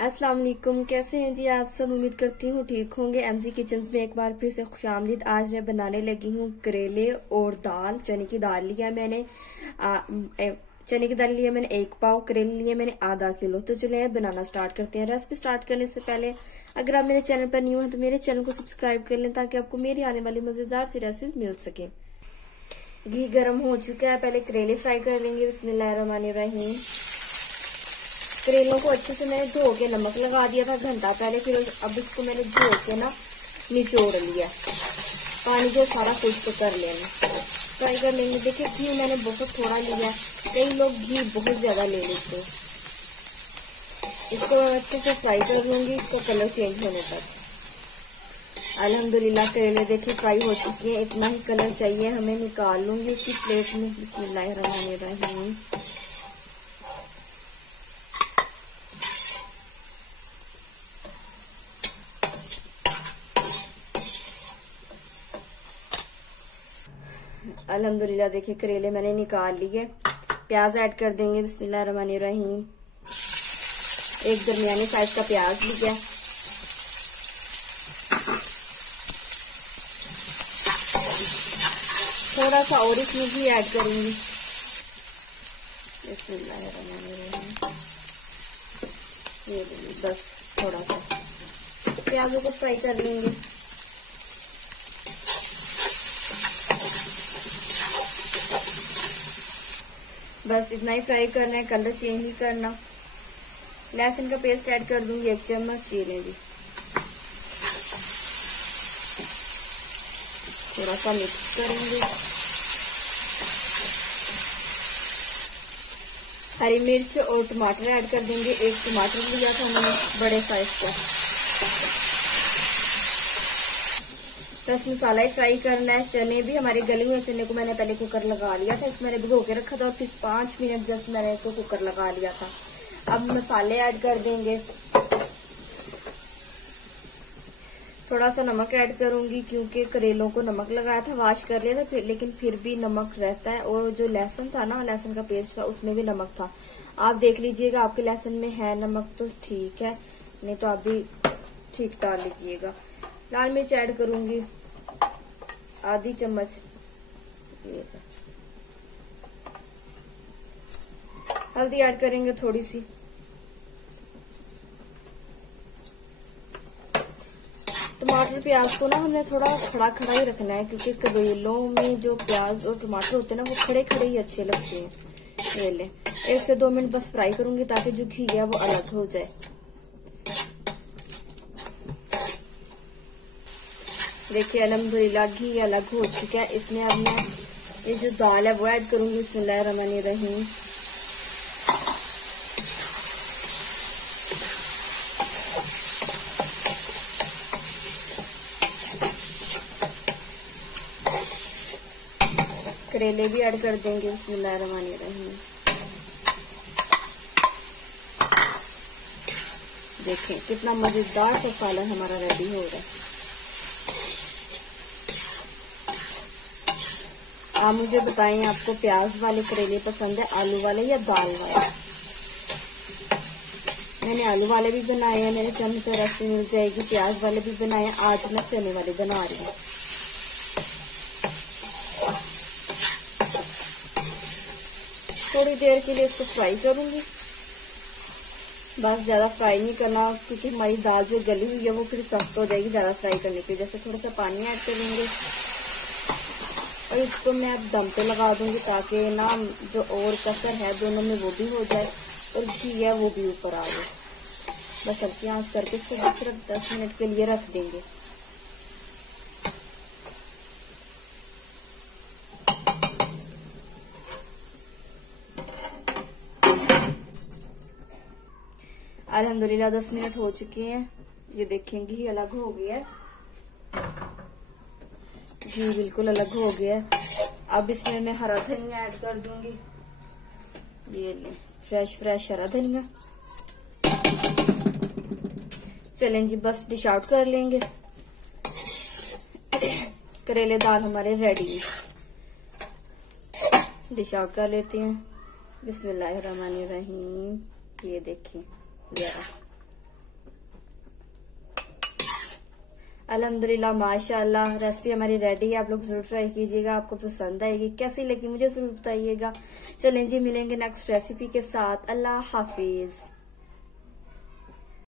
अस्सलाम वालेकुम। कैसे हैं जी आप सब? उम्मीद करती हूँ ठीक होंगे। एमजी किचन्स में एक बार फिर से खुशामदीद। आज मैं बनाने लगी हूँ करेले और दाल। चने की दाल लिया मैंने, चने की दाल लिया मैंने 1 पाव, करेले लिए मैंने आधा किलो। तो चलिए बनाना स्टार्ट करते हैं। रेसिपी स्टार्ट करने से पहले अगर आप मेरे चैनल पर न्यू हैं तो मेरे चैनल को सब्सक्राइब कर लें ताकि आपको मेरी आने वाली मजेदार सी रेसिपी मिल सके। घी गर्म हो चुका है, पहले करेले फ्राई कर लेंगे। बिस्मिल्लाहिर्रहमानिर्रहीम। करेलों को अच्छे से मैंने धो के नमक लगा दिया था घंटा पहले, फिर अब इसको मैंने धो के ना निचोड़ लिया, पानी को सारा खुश्क कर लेना, फ्राई कर लेंगे। देखिए घी मैंने बहुत थोड़ा लिया, कई लोग घी बहुत ज्यादा ले लेते हैं। इसको अच्छे से फ्राई कर लूंगी, इसका कलर चेंज होने तक। अल्हम्दुलिल्लाह करेले देखिए फ्राई हो चुके हैं, इतना ही कलर चाहिए हमें। निकाल लूंगी उसकी प्लेट में। बिस्मिल्लाहिर्रहमानिर्रहीम। अल्हम्दुलिल्लाह देखिए करेले मैंने निकाल लिए। प्याज ऐड कर देंगे। बिस्मिल्लाहिर्रहमानिर्रहीम। एक दरमियानी साइज का प्याज लिया, थोड़ा सा और इसमें भी ऐड करूंगी। बिस्मिल्लाहिर्रहमानिर्रहीम। ये बस थोड़ा सा प्याजों को फ्राई कर लेंगे। बस इतना ही फ्राई करना है, कलर चेंज नहीं करना। लहसुन का पेस्ट ऐड कर दूंगी 1 चम्मच। ये लेंगे, थोड़ा सा मिक्स करेंगे। हरी मिर्च और टमाटर ऐड कर देंगे। 1 टमाटर लिया था मैंने बड़े साइज का। बस मसाला ही फ्राई करना है। चने भी हमारे गले हुए चने को मैंने पहले कुकर लगा लिया था, इसमें मैंने भिगो के रखा था और फिर 5 मिनट जस्ट मैंने इसको कुकर लगा लिया था। अब मसाले ऐड कर देंगे। थोड़ा सा नमक ऐड करूंगी क्योंकि करेलों को नमक लगाया था, वॉश कर लिया था फिर, लेकिन फिर भी नमक रहता है। और जो लहसुन था ना, लहसुन का पेस्ट था, उसमें भी नमक था। आप देख लीजिएगा आपके लहसुन में है नमक तो ठीक है, नहीं तो आप भी ठीक डाल लीजिएगा। लाल मिर्च ऐड करूंगी आधी चम्मच। हल्दी ऐड करेंगे थोड़ी सी। टमाटर प्याज को ना हमें थोड़ा खड़ा खड़ा ही रखना है क्योंकि करेलों में जो प्याज और टमाटर होते हैं ना, वो खड़े खड़े ही अच्छे लगते हैं। ये ले 1 से 2 मिनट बस फ्राई करूंगी ताकि जो घी है वो अलग हो जाए। देखिए अल्हम्दुलिल्लाह घी अलग हो चुका है। इसमें अब मैं ये जो दाल है वो ऐड करूंगी। बिस्मिल्लाहिर्रहमानिर्रहीम। करेले भी ऐड कर देंगे। बिस्मिल्लाहिर्रहमानिर्रहीम। देखें कितना मजेदार सा सालन हमारा रेडी हो रहा है। आप मुझे बताएं आपको प्याज वाले करेले पसंद है, आलू वाले या दाल वाले? मैंने आलू वाले भी बनाए हैं, मेरे चैनल पर रेसिपी मिल जाएगी। प्याज वाले भी बनाए हैं, आज मैं चने वाले बना रही हूँ। थोड़ी देर के लिए इसको फ्राई करूंगी, बस ज्यादा फ्राई नहीं करना क्योंकि हमारी दाल जो गली हुई है वो फिर सख्त हो जाएगी ज्यादा फ्राई करने की वजह से। थोड़ा सा पानी ऐड करेंगे और इसको मैं अब दम पे लगा दूंगी ताकि ना जो और कसर है दोनों में वो भी हो जाए और घी है वो भी ऊपर आ जाए। बस हल्की आंच करके इसको सिर्फ 10 मिनट के लिए रख देंगे। अल्हम्दुलिल्लाह 10 मिनट हो चुके हैं। ये देखें घी अलग हो गया है, घी बिल्कुल अलग हो गया है। अब इसमें मैं हरा धनिया ऐड कर दूंगी। ये ले फ्रेश हरा धनिया। चलें जी बस डिश आउट कर लेंगे। करेले दाल हमारे रेडी है। डिश आउट कर लेते हैं। बिस्मिल्लाहिर्रहमानिर्रहीम। ये देखिए जरा अल्हम्दुलिल्लाह माशाअल्लाह रेसिपी हमारी रेडी है। आप लोग जरूर ट्राई कीजिएगा, आपको पसंद आएगी। कैसी लगी मुझे जरूर बताइएगा। चलें जी, मिलेंगे नेक्स्ट रेसिपी के साथ। अल्लाह हाफिज।